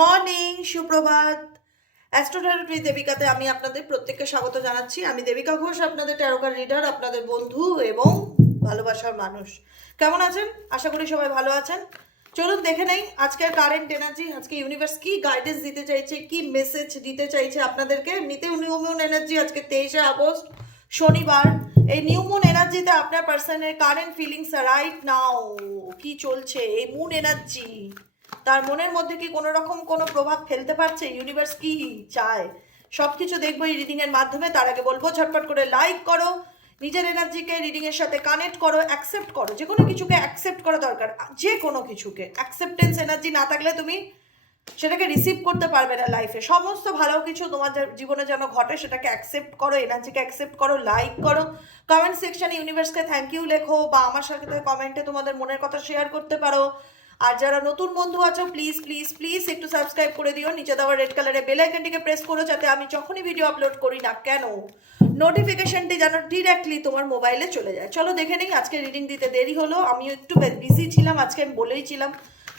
Morning সুপ্রভাত। অ্যাস্ট্রোটারী দেবিকাতে আমি আপনাদের প্রত্যেককে স্বাগত জানাচ্ছি। আমি দেবিকা ঘোষ, আপনাদের ট্যারোকার রিডার আপনাদের বন্ধু এবং ভালোবাসার মানুষ। কেমন আছেন? আশা করি সবাই ভালো আছেন। চলুন দেখে নেই, আজকের কারেন্ট এনার্জি আজকে ইউনিভার্স কি গাইডেন্স দিতে চাইছে, কি মেসেজ দিতে চাইছে আপনাদেরকে? এমনিতেও নিউমুন এনার্জি আজকে তেইশে আগস্ট, শনিবার। এই নিউমুন এনার্জিতে আপনার পার্সনের কারেন্ট ফিলিংস রাইট নাও কি চলছে? এই মুন এনার্জি তার মনের মধ্যে কি কোনো রকম কোনো প্রভাব ফেলতে পারছে? ইউনিভার্স কি চায়? সব কিছু দেখব এই রিডিংয়ের মাধ্যমে। তার আগে বলব, ঝটপট করে লাইক করো। নিজের এনার্জিকে রিডিং এর সাথে কানেক্ট করো অ্যাকসেপ্ট করো। যে কোনো কিছুকে অ্যাকসেপ্ট করা দরকার। যে কোনো কিছুকে। অ্যাকসেপ্টেন্স এনার্জি না থাকলে তুমি সেটাকে রিসিভ করতে পারবে না লাইফে সমস্ত ভালো কিছু তোমার জীবনে যেন ঘটে, সেটাকে অ্যাকসেপ্ট করো এনার্জিকে অ্যাকসেপ্ট করো লাইক করো। কমেন্ট সেকশনে ইউনিভার্সকে থ্যাংক ইউ লেখো বা আমার সাথে কমেন্টে তোমাদের মনের কথা শেয়ার করতে পারো। আর যারা নতুন বন্ধু আছো প্লিজ প্লিজ প্লিজ একটু সাবস্ক্রাইব করে দিও। নিচে দেওয়া রেড কালারের বেল আইকনটিকে প্রেস করো যাতে আমি যখনই ভিডিও আপলোড করি না কেন নোটিফিকেশনটি যেন ডিরেক্টলি তোমার মোবাইলে চলে যায়। চলো দেখে নিই, আজকে রিডিং দিতে দেরি হলো। আমি একটু বিজি ছিলাম, আজকে আমি বলেইছিলাম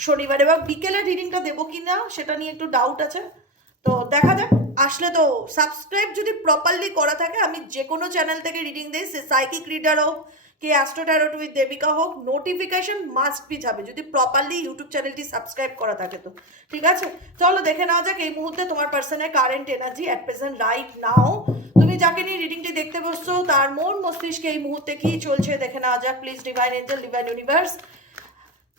শনিবার। এবার বিকেলে রিডিংটা দেবো কি না, সেটা নিয়ে একটু ডাউট আছে। তো দেখা যাক, আসলে তো সাবস্ক্রাইব যদি প্রপারলি করা থাকে, আমি যে কোনো চ্যানেল থেকে রিডিং দিই, সে সাইকিক রিডার হোক কি অ্যাস্ট্রো ট্যারোট উইথ দেবিকা হোক নোটিফিকেশন মাস্ট বি যাবে, যদি প্রপারলি ইউটিউব চ্যানেলটি সাবস্ক্রাইব করা থাকে তো। ঠিক আছে? চলো দেখে নেওয়া যাক, এই মুহূর্তে তোমার পার্সনের current energy at present right now তুমি যাকে নিয়ে রিডিংটি দেখতে বসছো, তার মন মস্তিষ্কে এই মুহূর্তে কি চলছে, দেখে নেওয়া যাক। Please divine angel divine universe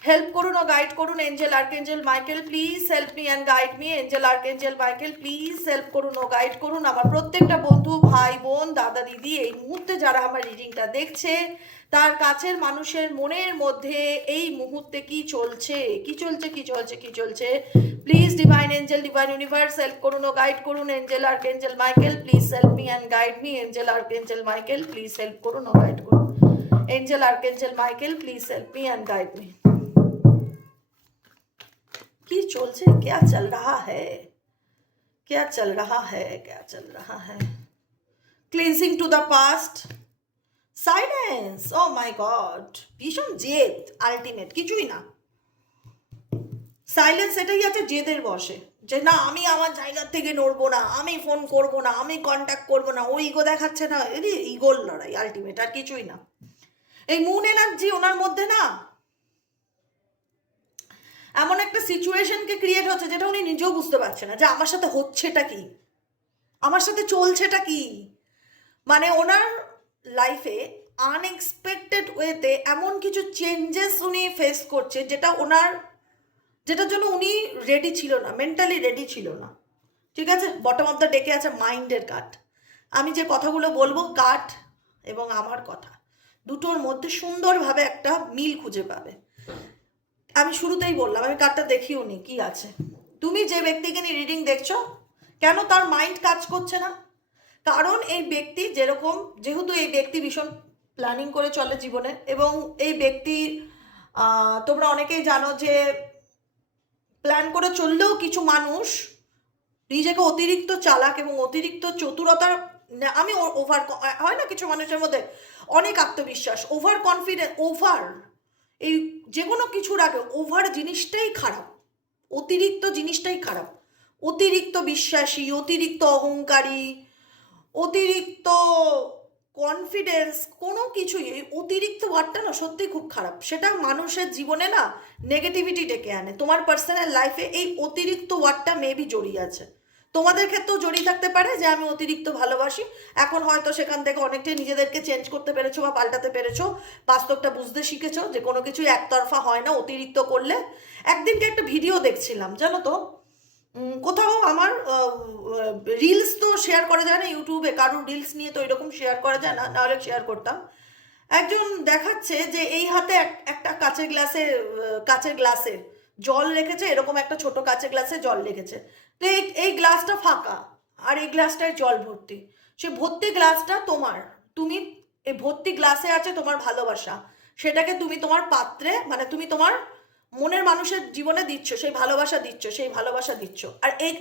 help করুন ও গাইড করুন angel archangel Michael please help me and guide me angel archangel Michael please help করুন ও গাইড করুন। আমার প্রত্যেকটা বন্ধু, ভাই, বোন, দাদা, দিদি এই মুহূর্তে যারা আমার রিডিংটা দেখছে, তার কাছের মানুষের মনের মধ্যে এই মুহূর্তে কি চলছে? কি চলছে কি চলছে কি চলছে? Please divine angel divine universe help করুন ও গাইড করুন। Angel archangel Michael please help me and guide me angel archangel Michael please help করুন ও গাইড করুন। Angel archangel Michael please help me and guide me কি চলছে क्या चल रहा है क्या चल रहा है क्या चल रहा है cleansing to the past silence oh my God ভীষণ জেদ আলটিমেট কিছুই না সাইলেন্স এটাই আছে জেদের বসে যে না আমি আমার জায়গা থেকে নড়বো না আমি ফোন করব না আমি কন্ট্যাক্ট করব না ও ইগো দেখাচ্ছে না এরই ইগোর লড়াই আলটিমেট আর কিছুই না এই মুন এনার্জি ওনার মধ্যে না এমন একটা সিচুয়েশনকে ক্রিয়েট হচ্ছে যেটা উনি নিজেও বুঝতে পারছে না যে আমার সাথে হচ্ছেটা কি? আমার সাথে চলছেটা কি? মানে ওনার লাইফে আনএক্সপেক্টেড ওয়েতে এমন কিছু চেঞ্জেস উনি ফেস করছে যেটা ওনার, যেটার জন্য উনি রেডি ছিল না মেন্টালি রেডি ছিল না। ঠিক আছে? বটম অফ দ্য ডেকে আছে মাইন্ডের কাঠ। আমি যে কথাগুলো বলব, কাঠ এবং আমার কথা, দুটোর মধ্যে সুন্দরভাবে একটা মিল খুঁজে পাবে। আমি শুরুতেই বললাম আমি কার্ডটা দেখিও নি কি আছে। তুমি যে ব্যক্তিকে নিয়ে রিডিং দেখছ কেন তার মাইন্ড কাজ করছে না? কারণ এই ব্যক্তি যেরকম যেহেতু এই ব্যক্তি ভীষণ প্ল্যানিং করে চলে জীবনে এবং এই ব্যক্তি আহ, তোমরা অনেকেই জানো যে প্ল্যান করে চললেও কিছু মানুষ নিজেকে অতিরিক্ত চালাক এবং অতিরিক্ত চতুরতার আমি ওভার হয় না কিছু মানুষের মধ্যে অনেক আত্মবিশ্বাস ওভার কনফিডেন্স ওভার এই যে কোনো কিছুর আগে ওভার জিনিসটাই খারাপ, অতিরিক্ত জিনিসটাই খারাপ। অতিরিক্ত বিশ্বাসী, অতিরিক্ত অহংকারী, অতিরিক্ত কনফিডেন্স কোনো কিছুই, এই অতিরিক্ত ওয়ার্ডটা না সত্যি খুব খারাপ। সেটা মানুষের জীবনে না নেগেটিভিটি ডেকে আনে। তোমার পার্সোনাল লাইফে এই অতিরিক্ত ওয়ার্ডটা মেবি জড়িয়ে আছে। তোমাদের ক্ষেত্রেও জড়িয়ে থাকতে পারে যে আমি অতিরিক্ত ভালোবাসি। এখন হয়তো সেখান থেকে অনেকটাই নিজেদেরকে চেঞ্জ করতে পেরেছ বা পাল্টাতে পেরেছ। বাস্তবটা বুঝতে শিখেছো যে কোনো কিছুই একতরফা হয় না, অতিরিক্ত করলে। একদিনকে একটা ভিডিও দেখছিলাম, জানো তো? কোথাও আমার রিলস তো শেয়ার করা যায় না ইউটিউবে কারোর রিলস নিয়ে তো এরকম শেয়ার করা যায় না নাহলে শেয়ার করতাম। একজন দেখাচ্ছে যে এই হাতে এক- একটা কাঁচের গ্লাসে কাঁচের গ্লাসে জল রেখেছে, এরকম একটা ছোট কাঁচের গ্লাসে জল রেখেছে। তো এই এই গ্লাসটা ফাঁকা আর এই গ্লাসটায় জল ভর্তি। সে ভর্তি গ্লাসটা তোমার, তুমি এই ভর্তি গ্লাসে আছে তোমার ভালোবাসা। সেটাকে তুমি তোমার পাত্রে মানে তুমি তোমার মনের মানুষের জীবনে দিচ্ছ, সেই ভালোবাসা দিচ্ছ, সেই ভালোবাসা দিচ্ছ। আর এর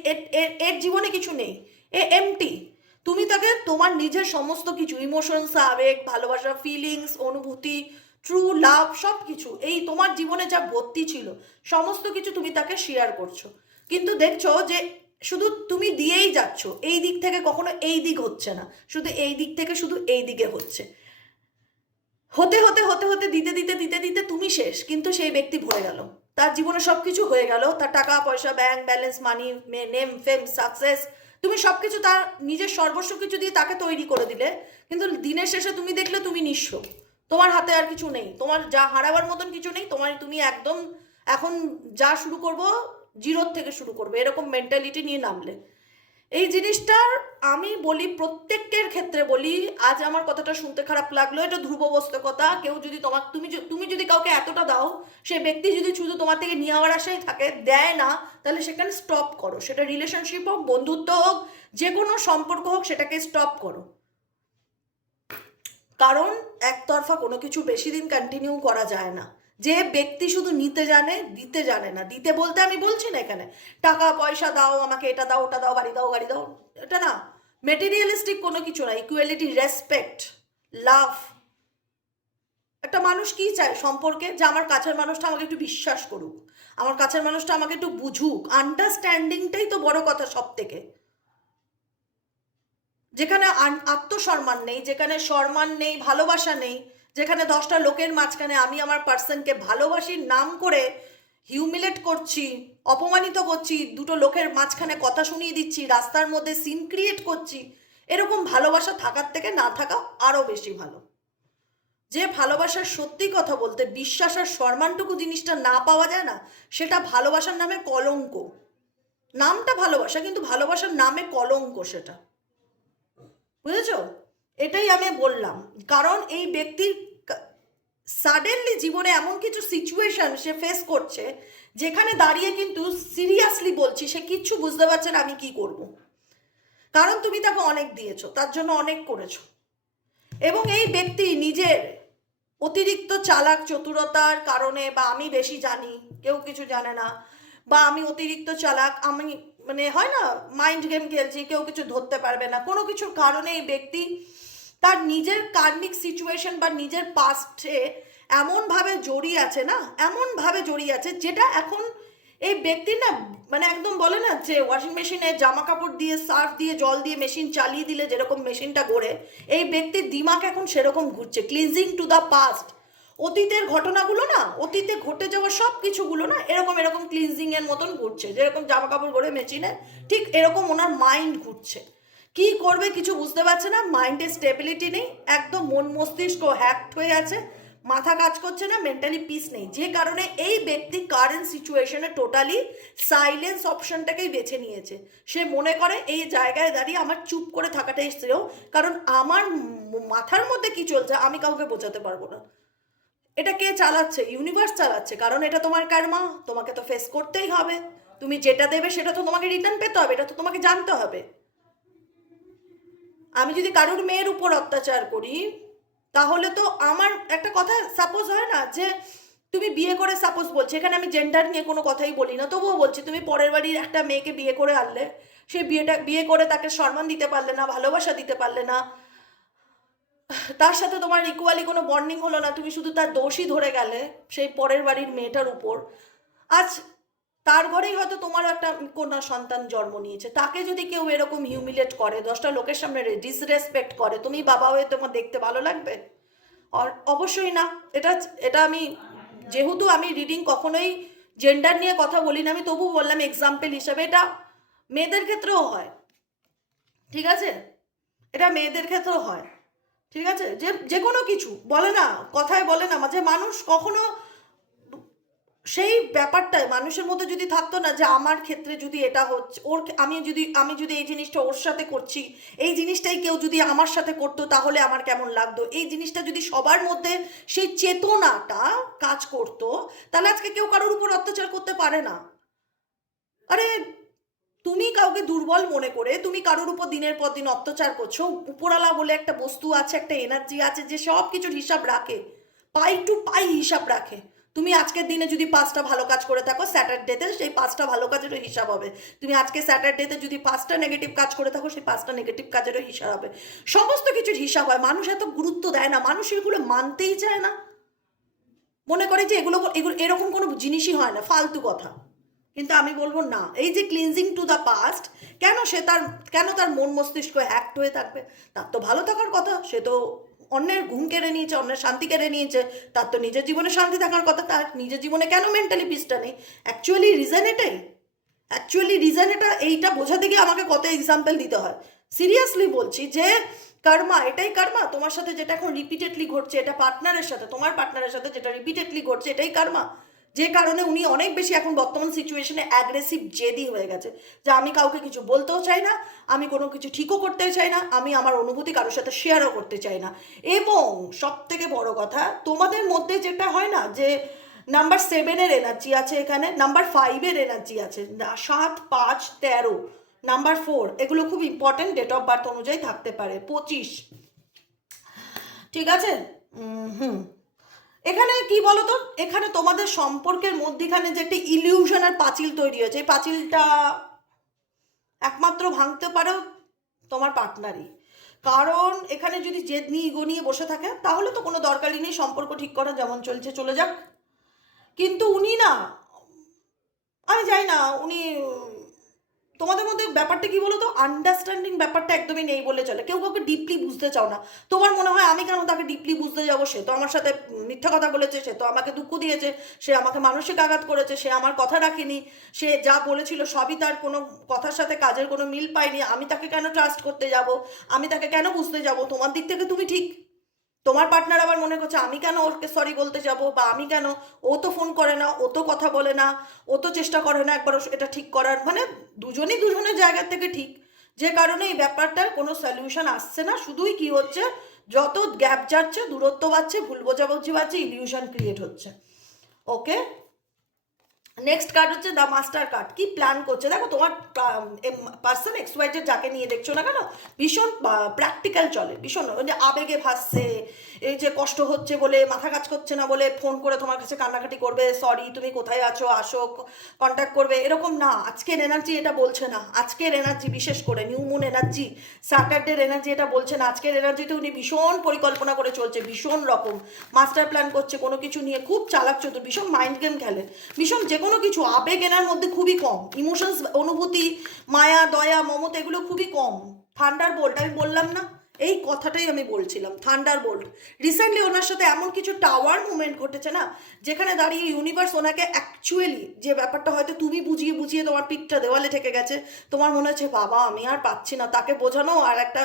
এর- জীবনে কিছু নেই, এ এমটি তুমি তাকে তোমার নিজের সমস্ত কিছু ইমোশনস আবেগ, ভালোবাসা ফিলিংস অনুভূতি ট্রু লাভ সব কিছু এই তোমার জীবনে যা ভর্তি ছিল, সমস্ত কিছু তুমি তাকে শেয়ার করছ। কিন্তু দেখছ যে শুধু তুমি দিয়েই যাচ্ছ, এই দিক থেকে কখনো এই দিক হচ্ছে না, শুধু এই দিক থেকে শুধু এই দিকে হচ্ছে। হতে হতে হতে হতে, দিতে দিতে দিতে দিতে তুমি শেষ, কিন্তু সেই ব্যক্তি ভরে গেল। তার জীবনে সব কিছু হয়ে গেল, তার টাকা, পয়সা bank balance money name fame success তুমি সব কিছু তার নিজের সর্বস্ব কিছু দিয়ে তাকে তৈরি করে দিলে, কিন্তু দিনের শেষে তুমি দেখলে তুমি নিঃস্ব। তোমার হাতে আর কিছু নেই, তোমার যা হারাবার মতন কিছু নেই, তোমার তুমি একদম এখন যা শুরু করব জিরোর থেকে শুরু করবে, এরকম মেন্টালিটি নিয়ে নামলে। এই জিনিসটার আমি বলি প্রত্যেকের ক্ষেত্রে বলি, আজ আমার কথাটা শুনতে খারাপ লাগল, এটা ধ্রুববস্ত কথা কেউ যদি তোমার তুমি তুমি যদি কাউকে এতটা দাও সেই ব্যক্তি যদি শুধু তোমার থেকে নিয়ে যাওয়ার আশায় থাকে, দেয় না, তাহলে সেখানে স্টপ করো। সেটা রিলেশনশিপ হোক, বন্ধুত্ব হোক যে কোনো সম্পর্ক হোক, সেটাকে স্টপ করো। কারণ একতরফা কোনো কিছু বেশি দিন কন্টিনিউ করা যায় না। যে ব্যক্তি শুধু নিতে জানে, দিতে জানে না। দিতে বলতে আমি বলছি না এখানে। টাকা, পয়সা দাও, আমাকে এটা দাও, ওটা দাও, বাড়ি দাও, গাড়ি দাও, এটা না। মেটেরিয়ালিস্টিক কোনো কিছু না। ইকুয়ালিটি রেসপেক্ট লাভ একটা মানুষ কি চায় সম্পর্কে? যে আমার কাছের মানুষটা আমাকে একটু বিশ্বাস করুক। আমার কাছের মানুষটা আমাকে একটু বুঝুক। আন্ডারস্ট্যান্ডিংটাই তো বড় কথা সব থেকে যেখানে আত্মসম্মান নেই, যেখানে সম্মান নেই, ভালোবাসা নেই, যেখানে দশটা লোকের মাঝখানে আমি আমার পার্সনকে ভালোবাসির নাম করে হিউমিলেট করছি, অপমানিত করছি, দুটো লোকের মাঝখানে কথা শুনিয়ে দিচ্ছি, রাস্তার মধ্যে সিন ক্রিয়েট করছি, এরকম ভালোবাসা থাকার থেকে না থাকা আরও বেশি ভালো। যে ভালোবাসার সত্যি কথা বলতে বিশ্বাস আর সম্মানটুকু জিনিসটা না পাওয়া যায় না, সেটা ভালোবাসার নামে কলঙ্ক। নামটা ভালোবাসা, কিন্তু ভালোবাসার নামে কলঙ্ক সেটা। বুঝেছ? এটাই আমি বললাম। কারণ এই ব্যক্তির সাডেনলি জীবনে এমন কিছু সিচুয়েশন সে ফেস করছে, যেখানে দাঁড়িয়ে কিন্তু সিরিয়াসলি বলছি, সে কিচ্ছু বুঝতে পারছে না আমি কি করব। কারণ তুমি তাকে অনেক দিয়েছ, তার জন্য অনেক করেছ। এবং এই ব্যক্তি নিজের অতিরিক্ত চালাক চতুরতার কারণে বা আমি বেশি জানি, কেউ কিছু জানে না বা আমি অতিরিক্ত চালাক, আমি মানে হয় না মাইন্ড গেম খেলছি, কেউ কিছু ধরতে পারবে না। কোনো কিছুর কারণে এই ব্যক্তি তার নিজের কার্মিক সিচুয়েশন বা নিজের পাস্টে এমনভাবে জড়িয়ে আছে না, এমনভাবে জড়িয়ে আছে যেটা এখন এই ব্যক্তি না মানে একদম বলে না যে ওয়াশিং মেশিনে জামা কাপড় দিয়ে সার্ফ দিয়ে, জল দিয়ে মেশিন চালিয়ে দিলে যেরকম মেশিনটা গড়ে, এই ব্যক্তির দিমাগ এখন সেরকম ঘুরছে। ক্লিনজিং টু দ্য পাস্ট অতীতের ঘটনাগুলো না, অতীতে ঘটে যাওয়া সব কিছুগুলো না এরকম এরকম ক্লিনজিং এর মতন ঘুরছে। যেরকম জামা কাপড় ঘোরে মেশিনে ঠিক এরকম ওনার মাইন্ড ঘুরছে। কি করবে কিছু বুঝতে পারছে না মাইন্ডে স্টেবিলিটি নেই, একদম মন মস্তিষ্ক হ্যাক্ট হয়ে আছে মাথা কাজ করছে না মেন্টালি পিস নেই। যে কারণে এই ব্যক্তি কারেন্ট সিচুয়েশনে টোটালি সাইলেন্স অপশনটাকেই বেছে নিয়েছে। সে মনে করে, এই জায়গায় দাঁড়িয়ে আমার চুপ করে থাকাটাই শ্রেয়, কারণ আমার মাথার মধ্যে কি চলছে আমি কাউকে বোঝাতে পারব না। এটা কে চালাচ্ছে? ইউনিভার্স চালাচ্ছে। কারণ এটা তোমার কারমা তোমাকে তো ফেস করতেই হবে। তুমি যেটা দেবে সেটা তো তোমাকে রিটার্ন পেতে হবে, এটা তো তোমাকে জানতে হবে। আমি যদি কারোর মেয়ের উপর অত্যাচার করি, তাহলে তো আমার একটা কথা সাপোজ হয় না যে, তুমি বিয়ে করে সাপোজ বলছি, এখানে আমি জেন্ডার নিয়ে কোনো কথাই বলি না, তবুও বলছি, তুমি পরের বাড়ির একটা মেয়েকে বিয়ে করে আনলে সেই বিয়েটা, বিয়ে করে তাকে সম্মান দিতে পারলে না, ভালোবাসা দিতে পারলে না তার সাথে তোমার ইকুয়ালি কোনো বন্ডিং হলো না, তুমি শুধু তার দোষই ধরে গেলে, সেই পরের বাড়ির মেয়েটার উপর। আজ তার ঘরেই হয়তো তোমার একটা কন্যা সন্তান জন্ম নিয়েছে। তাকে যদি কেউ এরকম হিউমিলেট করে, দশটা লোকের সামনে ডিসরেসপেক্ট করে, তুমি বাবা হয়ে তোমার দেখতে ভালো লাগবে? আর অবশ্যই না। এটা এটা আমি যেহেতু আমি রিডিং কখনোই জেন্ডার নিয়ে কথা বলি না, আমি তবু বললাম এক্সাম্পল হিসাবে এটা মেয়েদের ক্ষেত্রেও হয়। ঠিক আছে? এটা মেয়েদের ক্ষেত্রেও হয়। ঠিক আছে? যে যে কোনো কিছু, বলে না, কথায় বলে না, যে মানুষ কখনো সেই ব্যাপারটাই মানুষের মধ্যে যদি থাকতো না যে আমার ক্ষেত্রে যদি এটা হচ্ছে, ওর আমি যদি আমি যদি এই জিনিসটা ওর সাথে করছি, এই জিনিসটাই কেউ যদি আমার সাথে করতো, তাহলে আমার কেমন লাগতো? এই জিনিসটা যদি সবার মধ্যে সেই চেতনাটা কাজ করতো, তাহলে আজকে কেউ কারোর উপর অত্যাচার করতে পারে না। আরে তুমি কাউকে দুর্বল মনে করে তুমি কারোর উপর দিনের পর দিন অত্যাচার করছ উপরালা বলে একটা বস্তু আছে, একটা এনার্জি আছে যে সব কিছুর হিসাব রাখে, পাই টু পাই হিসাব রাখে। তুমি আজকের দিনে যদি পাঁচটা ভালো কাজ করে থাকো, স্যাটারডেতে সেই পাঁচটা ভালো কাজেরও হিসাব হবে। তুমি আজকে স্যাটারডেতে যদি পাঁচটা নেগেটিভ কাজ করে থাকো, সেই পাঁচটা নেগেটিভ কাজেরও হিসাব হবে। সমস্ত কিছুর হিসাব হয়, মানুষ এত গুরুত্ব দেয় না, মানুষ এগুলো মানতেই চায় না। মনে করে যে এগুলো এগুলো, এরকম কোনো জিনিসই হয় না, ফালতু কথা। কিন্তু আমি বলব না। এই যে ক্লিনজিং টু দ্য পাস্ট কেন সে তার, কেন তার মন মস্তিষ্ক হ্যাক্ট হয়ে থাকবে? তার তো ভালো থাকার কথা, সে তো অন্যের ঘুম কেড়ে নিয়েছে, অন্যের শান্তি কেড়ে নিয়েছে, তার তো নিজের জীবনে শান্তি থাকার কথা, তার নিজের জীবনে কেন মেন্টালি পিসটা নেই? অ্যাকচুয়ালি রিজন এটাই। অ্যাকচুয়ালি রিজন এটা, এইটা বোঝাতে গিয়ে আমাকে কত এক্সাম্পল দিতে হয়। সিরিয়াসলি বলছি যে কর্মা এটাই কর্মা তোমার সাথে যেটা এখন রিপিটেডলি ঘটছে, এটা পার্টনারের সাথে, তোমার পার্টনারের সাথে যেটা রিপিটেডলি ঘটছে, এটাই কর্মা যে কারণে উনি অনেক বেশি এখন বর্তমান সিচুয়েশনে অ্যাগ্রেসিভ জেদি হয়ে গেছে। যে আমি কাউকে কিছু বলতেও চাই না, আমি কোনো কিছু ঠিকও করতে চাই না, আমি আমার অনুভূতি কারোর সাথে শেয়ারও করতে চাই না। এবং সব থেকে বড় কথা, তোমাদের মধ্যে যেটা হয় না, যে নাম্বার সেভেনের এনার্জি আছে এখানে নাম্বার ফাইভের এনার্জি আছে সাত, পাঁচ, তেরো নাম্বার ফোর এগুলো খুব ইম্পর্টেন্ট ডেট অফ বার্থ অনুযায়ী থাকতে পারে, পঁচিশ। ঠিক আছে? হুম। এখানে কি বলতো? এখানে তোমাদের সম্পর্কের মধ্যিখানে যে একটা ইলিউশন আর পাঁচিল তৈরি হয়েছে, এই পাঁচিলটা একমাত্র ভাঙতে পারেও তোমার পার্টনারই কারণ এখানে যদি জেদ নিয়ে, ইগো নিয়ে বসে থাকে, তাহলে তো কোনো দরকারই নেই সম্পর্ক ঠিক করা, যেমন চলছে, চলে যাক। কিন্তু উনি না, আমি জানি না, উনি তোমাদের মধ্যে ব্যাপারটা কি বলো তো আন্ডারস্ট্যান্ডিং ব্যাপারটা একদমই নেই বলে চলে। কেউ কাউকে ডিপলি বুঝতে চাও না। তোমার মনে হয় আমি কেন তাকে ডিপলি বুঝতে যাব? সে তো আমার সাথে মিথ্যা কথা বলেছে, সে তো আমাকে দুঃখ দিয়েছে, সে আমাকে মানসিক আঘাত করেছে, সে আমার কথা রাখেনি, সে যা বলেছিল সবই তার কোনো কথার সাথে কাজের কোনো মিল পায়নি। আমি তাকে কেন ট্রাস্ট করতে যাব? আমি তাকে কেন বুঝতে যাব? তোমার দিক থেকে তুমি ঠিক? তোমার পার্টনার আবার মনে করছে, আমি কেন ওকে সরি বলতে যাব? বা, আমি কেন? ও তো ফোন করে না, ও তো কথা বলে না, ও তো চেষ্টা করে না একবার এটা ঠিক করার। মানে দুজনই দুজনের জায়গা থেকে ঠিক। যে কারণে এই ব্যাপারটার কোনো সলিউশন আসছে না। শুধুই কি হচ্ছে, যত গ্যাপ যাচ্ছে, দূরত্ব বাড়ছে, ভুল বোঝাবুঝি বাড়ছে ইলিউশন ক্রিয়েট হচ্ছে। ওকে নেক্সট কার্ড হচ্ছে দ্য মাস্টার কার্ড কি প্ল্যান করছে? দেখো, তোমার পার্সন এক্স ওয়াইজের যাকে নিয়ে দেখছ না কেন, ভীষণ প্র্যাকটিক্যাল চলে, ভীষণ। যে আবেগে ভাসছে, এই যে কষ্ট হচ্ছে বলে, মাথা কাজ করছে না বলে ফোন করে তোমার কাছে কান্নাকাটি করবে সরি তুমি কোথায় আছো? আসো কন্ট্যাক্ট করবে। এরকম না, আজকের এনার্জি এটা বলছে না। আজকের এনার্জি বিশেষ করে নিউ মুন এনার্জি স্যাটারডের এনার্জি এটা বলছে না। আজকের এনার্জিতে উনি ভীষণ পরিকল্পনা করে চলছে, ভীষণ রকম। মাস্টার প্ল্যান করছে, কোনো কিছু নিয়ে খুব চালাক চতুর, ভীষণ মাইন্ড গেম খেলে। ভীষণ যে কোনো কিছু, আবেগ এনার মধ্যে খুবই কম। ইমোশনস অনুভূতি মায়া, দয়া, মমতা এগুলো খুবই কম। থান্ডার বোল্ট আমি বললাম না, এই কথাটাই আমি বলছিলাম থান্ডার বোল্ট রিসেন্টলি ওনার সাথে এমন কিছু টাওয়ার মুভমেন্ট ঘটেছে না, যেখানে দাঁড়িয়ে ইউনিভার্স ওনাকে অ্যাকচুয়ালি যে ব্যাপারটা হয়তো তুমি বুঝিয়ে বুঝিয়ে তোমার পিঠটা দেওয়ালে ঠেকে গেছে, তোমার মনে হচ্ছে, বাবা, আমি আর পাচ্ছি না। তাকে বোঝানো আর একটা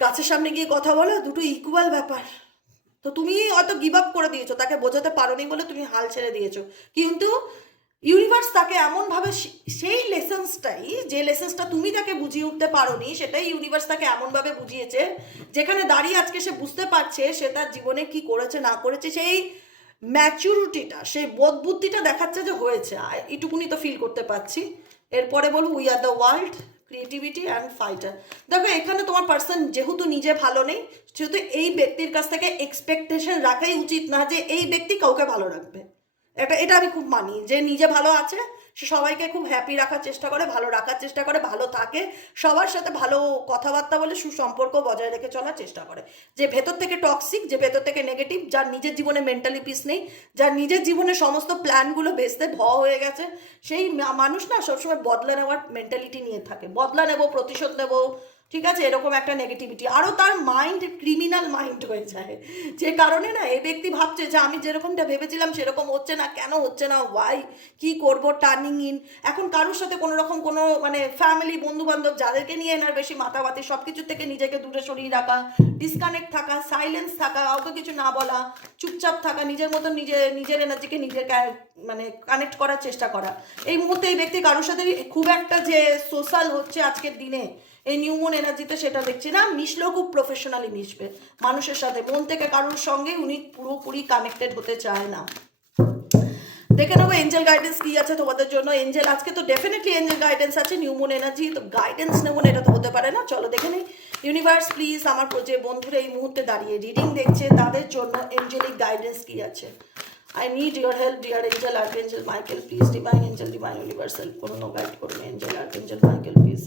গাছের সামনে গিয়ে কথা বলো দুটো ইকুয়াল ব্যাপার। তো তুমি হয়তো গিভ আপ করে দিয়েছ, তাকে বোঝাতে পারোনি বলে তুমি হাল ছেড়ে দিয়েছ। কিন্তু ইউনিভার্স তাকে এমনভাবে সেই লেসেন্সটাই যে লেসেন্সটা তুমি তাকে বুঝিয়ে উঠতে পারোনি, সেটাই ইউনিভার্স তাকে এমনভাবে বুঝিয়েছে, যেখানে দাঁড়িয়ে আজকে সে বুঝতে পারছে সে তার জীবনে কি করেছে, না করেছে, সেই ম্যাচুরিটিটা সেই বোধ বুদ্ধিটা দেখাচ্ছে যে হয়েছে। আর এইটুকুনি তো ফিল করতে পারছি। এরপরে বলব we are the world creativity and fighter দেখো, এখানে তোমার পার্সন যেহেতু নিজে ভালো নেই, সেহেতু এই ব্যক্তির কাছ থেকে এক্সপেকটেশন রাখাই উচিত না যে এই ব্যক্তি কাউকে ভালো রাখবে। এটা এটা আমি খুব মানি যে নিজে ভালো আছে সে সবাইকে খুব হ্যাপি রাখার চেষ্টা করে, ভালো রাখার চেষ্টা করে, ভালো থাকে, সবার সাথে ভালো কথাবার্তা বলে সুসম্পর্ক বজায় রেখে চলার চেষ্টা করে। যে ভেতর থেকে টক্সিক যে ভেতর থেকে নেগেটিভ যার নিজের জীবনে মেন্টালি পিস নেই, যার নিজের জীবনে সমস্ত প্ল্যানগুলো বেসতে ভ হয়ে গেছে, সেই মানুষ না সবসময় বদলা নেওয়ার মেন্টালিটি নিয়ে থাকে। বদলা নেব, প্রতিশোধ নেব, ঠিক আছে? এরকম একটা নেগেটিভিটি আরও তার মাইন্ড ক্রিমিনাল মাইন্ড হয়ে যায়। যে কারণে না এই ব্যক্তি ভাবছে যে আমি যেরকমটা ভেবেছিলাম সেরকম হচ্ছে না, কেন হচ্ছে না ওয়াই কি করব টার্নিং ইন এখন কারোর সাথে কোনো রকম কোনো মানে ফ্যামিলি বন্ধু বান্ধব যাদেরকে নিয়ে এনার বেশি মাতামাতি সব কিছু থেকে নিজেকে দূরে সরিয়ে রাখা ডিসকানেক্ট থাকা সাইলেন্স থাকা কাউকে কিছু না বলা, চুপচাপ থাকা, নিজের মতন নিজে, নিজের এনার্জিকে নিজের মানে কানেক্ট করার চেষ্টা করা। এই মুহূর্তে এই ব্যক্তি কারোর সাথে খুব একটা যে সোশ্যাল হচ্ছে আজকের দিনে, এই নিউমন এনার্জিতে সেটা দেখছি না। মিশলেও খুব প্রফেশনালি মিশবে। মানুষের সাথে, মন থেকে কারোর সঙ্গে উনি পুরোপুরি কানেক্টেড হতে চায় না। দেখে নেব এঞ্জেল গাইডেন্স কি আছে তোমাদের জন্য। এঞ্জেল আজকে তো ডেফিনেটলি এঞ্জেল গাইডেন্স আছে নিউমন এনার্জি তো গাইডেন্স নেব এটা তো হতে পারে না। চলো দেখে নিই। ইউনিভার্স প্লিজ আমার যে বন্ধুরা এই মুহূর্তে দাঁড়িয়ে রিডিং দেখছে, তাদের জন্য এঞ্জেলিক গাইডেন্স কি আছে? I need your help dear angel arch angel Michael please divine angel divine universal কোনো গাইড করুন angel arch angel Michael please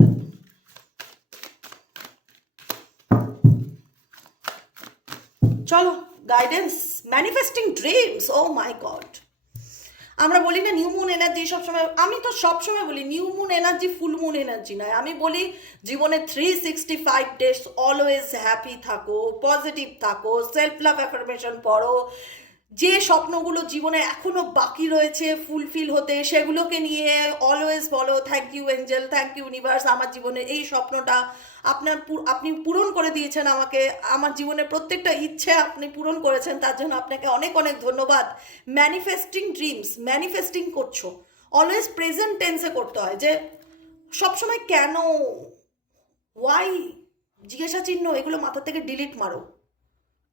চলো guidance manifesting dreams oh my god আমরা বলি না নিউ মুন এনার্জি সবসময়, আমি তো সবসময় বলি new moon energy full moon energy নয়। আমি বলি জীবনে three sixty five days always happy থাকো পজিটিভ থাকো সেলফ লাভ অ্যাফার্মেশন পড়ো যে স্বপ্নগুলো জীবনে এখনও বাকি রয়েছে ফুলফিল হতে, সেগুলোকে নিয়ে অলওয়েজ বলো thank you angel thank you universe আমার জীবনে এই স্বপ্নটা আপনার আপনি পূরণ করে দিয়েছেন আমাকে, আমার জীবনের প্রত্যেকটা ইচ্ছে আপনি পূরণ করেছেন, তার জন্য আপনাকে অনেক অনেক ধন্যবাদ। ম্যানিফেস্টিং ড্রিমস ম্যানিফেস্টিং করছ। অলওয়েজ প্রেজেন্ট টেন্সে করতে হয় যে সবসময় কেন ওয়াই জিজ্ঞাসা চিহ্ন এগুলো মাথা থেকে ডিলিট মারো।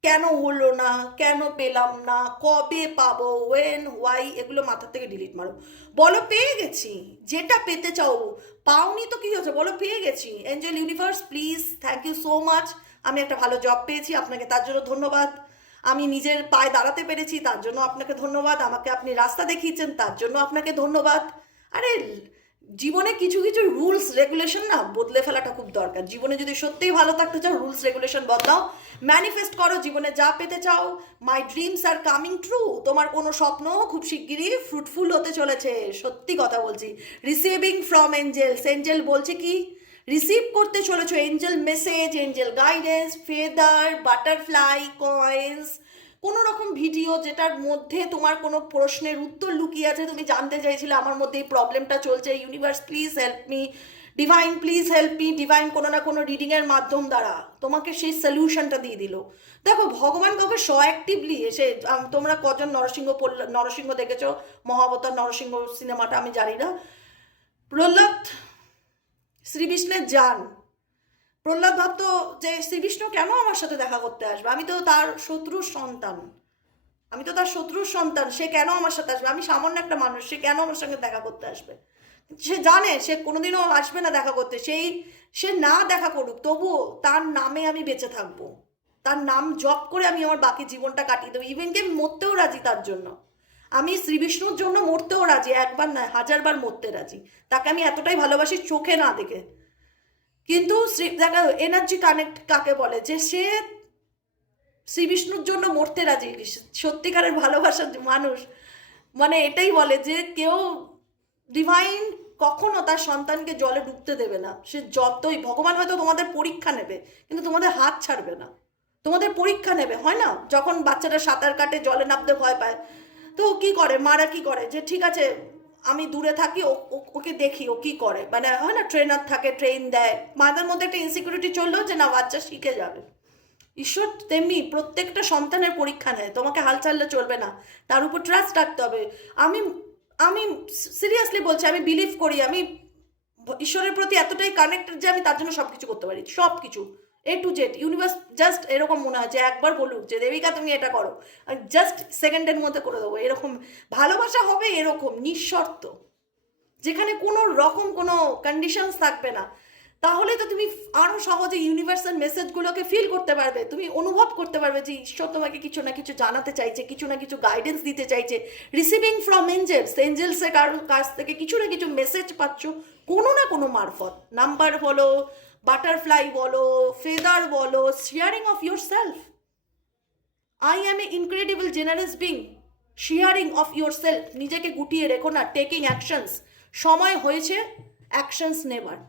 কেন হলো না? কেন পেলাম না? কবে পাবো? ওয়েন ওয়াই এগুলো মাথা থেকে ডিলিট মারো। বলো, পেয়ে গেছি। যেটা পেতে চাও। পাওনি তো কি হচ্ছে বলো, পেয়ে গেছি। Angel universe please thank you so much আমি একটা ভালো জব পেয়েছি, আপনাকে তার জন্য ধন্যবাদ। আমি নিজের পায়ে দাঁড়াতে পেরেছি, তার জন্য আপনাকে ধন্যবাদ। আমাকে আপনি রাস্তা দেখিয়েছেন, তার জন্য আপনাকে ধন্যবাদ। আরে জীবনে কিছু কিছু রুলস রেগুলেশন না বদলে ফেলাটা খুব দরকার। জীবনে যদি সত্যিই ভালো থাকতে চাও রুলস রেগুলেশন বদলাও। ম্যানিফেস্ট করো জীবনে যা পেতে চাও। My dreams are coming true তোমার কোনো স্বপ্ন খুব শিগগিরই ফ্রুটফুল হতে চলেছে। সত্যি কথা বলছি। রিসিভিং ফ্রম এঞ্জেলস এঞ্জেল বলছে কি? রিসিভ করতে চলেছো angel message angel guidance feather butterfly coins কোনো রকম ভিডিও যেটার মধ্যে তোমার কোনো প্রশ্নের উত্তর লুকিয়ে আছে, তুমি জানতে চাইছিলে আমার মধ্যে এই প্রবলেমটা চলছে universe please help me divine please help me divine কোনো না কোনো রিডিংয়ের মাধ্যম দ্বারা তোমাকে সেই সলিউশনটা দিয়ে দিল। দেখো, ভগবান কাউকে স অ্যাক্টিভলি এসে তোমরা কজন নরসিংহ নরসিংহ দেখেছ, মহাবতার নরসিংহ সিনেমাটা আমি জানি না, প্রহ্লাদ শ্রীবিষ্ণের যান প্রহ্লাদ ভাবতো যে শ্রীবিষ্ণু কেন আমার সাথে দেখা করতে আসবে? আমি তো তার শত্রুর সন্তান। আমি তো তার শত্রুর সন্তান। সে কেন আমার সাথে আসবে? আমি সামান্য একটা মানুষ, সে কেন আমার সঙ্গে দেখা করতে আসবে? সে জানে, সে কোনোদিনও আসবে না দেখা করতে। সেই, সে না দেখা করুক, তবুও তার নামে আমি বেঁচে থাকব। তার নাম জপ করে আমি আমার বাকি জীবনটা কাটিয়ে দেবো। ইভেন কি আমি মরতেও রাজি তার জন্য। আমি শ্রী বিষ্ণুর জন্য মরতেও রাজি, একবার নয়, হাজারবার মরতে রাজি। তাকে আমি এতটাই ভালোবাসি চোখে না দেখে। কিন্তু শ্রী, দেখা এনার্জি কানেক্ট কাকে বলে? যে সে শ্রী বিষ্ণুর জন্য মরতে রাজি সত্যিকারের ভালোবাসার মানুষ মানে এটাই বলে যে কেউ ডিভাইন কখনো তার সন্তানকে জলে ডুবতে দেবে না। সে যতই, ভগবান হয়তো তোমাদের পরীক্ষা নেবে, কিন্তু তোমাদের হাত ছাড়বে না। তোমাদের পরীক্ষা নেবে, হয় না? যখন বাচ্চাটা সাঁতার কাটে, জলে নামতে ভয় পায়, তো কি করে? মারা কি করে? যে ঠিক আছে আমি দূরে থাকি ওকে দেখি, ও কি করে। মানে হয় না ট্রেনার থাকে ট্রেন দেয়। মাদের মধ্যে একটা ইনসিকিউরিটি চললেও যে না, বাচ্চা শিখে যাবে। ঈশ্বর তেমনি প্রত্যেকটা সন্তানের পরীক্ষা নেয়। তোমাকে হাল ছাড়লে চলবে না। তার উপর ট্রাস্ট রাখতে হবে। আমি আমি সিরিয়াসলি বলছি, আমি বিলিভ করি, আমি ঈশ্বরের প্রতি এতটাই কানেক্টেড যে আমি তার জন্য সব কিছু করতে পারি। সব কিছু A to Z universe just এরকম মনে হয় যে একবার বলুক যে, দেবিকা, তুমি এটা করো। জাস্ট সেকেন্ডের মধ্যে করে দেবো। এরকম ভালোবাসা হবে এরকম, নিঃশর্ত। যেখানে কোনো রকম কোনো কন্ডিশনস থাকবে না। তাহলে তো তুমি আরও সহজে ইউনিভার্সাল মেসেজগুলোকে ফিল করতে পারবে। তুমি অনুভব করতে পারবে যে, ঈশ্বর, তোমাকে কিছু না কিছু জানাতে চাইছে, কিছু না কিছু গাইডেন্স দিতে চাইছে। রিসিভিং ফ্রম এঞ্জেলস এঞ্জেলসের কারোর কাছ থেকে কিছু না কিছু মেসেজ পাচ্ছ, কোনো না কোনো মারফত। নাম্বার বলো বাটারফ্লাই বলো ফেদার বলো sharing of your self I am a incredible generous being sharing of your self নিজেকে গুটিয়ে রেখো না টেকিং অ্যাকশনস সময় হয়েছে অ্যাকশনস নেবার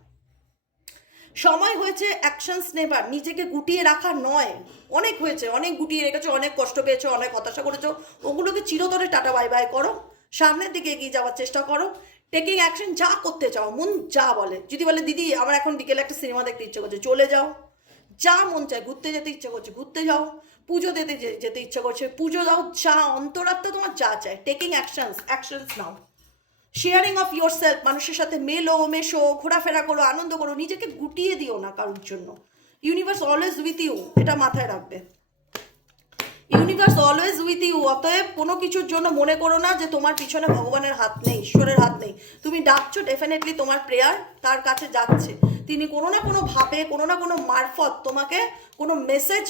সময় হয়েছে অ্যাকশনস নেবার নিজেকে গুটিয়ে রাখা নয়। অনেক হয়েছে, অনেক গুটিয়ে রেখেছো, অনেক কষ্ট পেয়েছ, অনেক হতাশা করেছ। ওগুলোকে চিরতরে টাটা বাই বাই করো। সামনের দিকে এগিয়ে যাওয়ার চেষ্টা করো। টেকিং অ্যাকশন যা করতে চাও, মন যা বলে। যদি বলে, দিদি, আমার এখন বিকেলে একটা সিনেমা দেখতে ইচ্ছে করছে, চলে যাও। যা মন চায়, ঘুরতে যেতে ইচ্ছে করছে, ঘুরতে যাও। পুজো দিতে যেতে ইচ্ছে করছে, পুজো দাও, যা, অন্তরাত্মা তোমার যা চায়। Taking actions actions now sharing of your self মানুষের সাথে মেলো, মেশো, ঘোরাফেরা করো, আনন্দ করো, নিজেকে গুটিয়ে দিও না কারোর জন্য। ইউনিভার্স অলওয়েজ উইথ ইউ এটা মাথায় রাখবে। ইউনিভার্স অলওয়েজ উইথ ইউ অতএব কোনো কিছুর জন্য মনে করো না যে তোমার পিছনে ভগবানের হাত নেই, ঈশ্বরের হাত নেই। তুমি ডাকছো ডেফিনেটলি তোমার প্রেয়ার তার কাছে যাচ্ছে। তিনি কোনো না কোনোভাবে কোনো না কোনো মারফত তোমাকে কোনো মেসেজ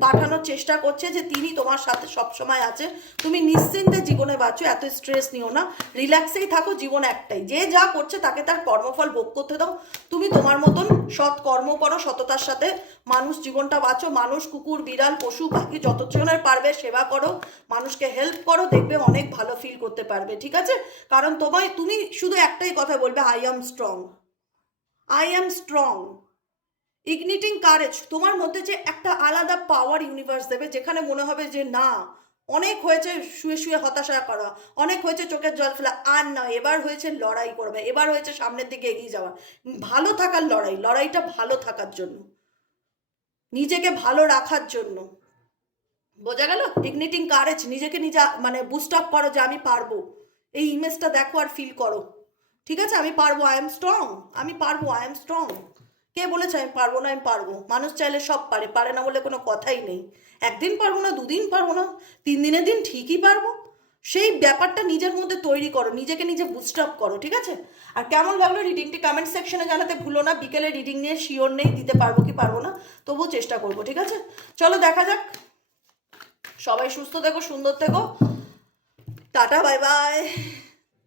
পাঠানোর চেষ্টা করছে যে তিনি তোমার সাথে সবসময় আছে। তুমি নিশ্চিন্তে জীবনে বাঁচো, এত স্ট্রেস নিও না। রিল্যাক্সেই থাকো, জীবন একটাই। যে যা করছে তাকে তার কর্মফল ভোগ করতে দাও। তুমি তোমার মতন সৎ কর্ম করো, সততার সাথে মানুষ জীবনটা বাঁচো। মানুষ, কুকুর, বিড়াল, পশু, পাখি যতজনের পারবে সেবা করো। মানুষকে হেল্প করো, দেখবে অনেক ভালো ফিল করতে পারবে, ঠিক আছে? কারণ তোমায়, তুমি শুধু একটাই কথা বলবে I am strong I am strong igniting courage তোমার মধ্যে যে একটা আলাদা পাওয়ার ইউনিভার্স দেবে, যেখানে মনে হবে যে না, অনেক হয়েছে শুয়ে শুয়ে হতাশা করা, অনেক হয়েছে চোখের জল ফেলা, আর না, এবার হয়েছে লড়াই করবে, এবার হয়েছে সামনের দিকে এগিয়ে যাওয়া। ভালো থাকার লড়াই, লড়াইটা ভালো থাকার জন্য, নিজেকে ভালো রাখার জন্য। বোঝা গেল? ইগনিটিং কারেজ নিজেকে নিজে মানে বুস্ট আপ করো যে আমি পারব। এই ইমেজটা দেখো আর ফিল করো। ঠিক আছে? আমি পারব আই এম স্ট্রং আমি পারব আই এম স্ট্রং কে বলেছে, আমি পারব না, আমি পারব। মানুষ চাইলে সব পারে পারে না বলে কোনো কথাই নেই। একদিন পারব না, দুদিন পারব না, তিন দিনের দিন ঠিকই পারব। সেই ব্যাপারটা নিজের মধ্যে তৈরি করো, নিজেকে নিজে বুস্ট আপ করো, ঠিক আছে? আর কেমন লাগল রিডিংটি কমেন্ট সেকশনে জানাতে ভুলো না, বিকেলে রিডিং নিয়ে শিওর নেই দিতে পারব কি পারব না, তবুও চেষ্টা করব, ঠিক আছে? চলো দেখা যাক। সবাই সুস্থ থেকো, সুন্দর থেকো। Tata bye bye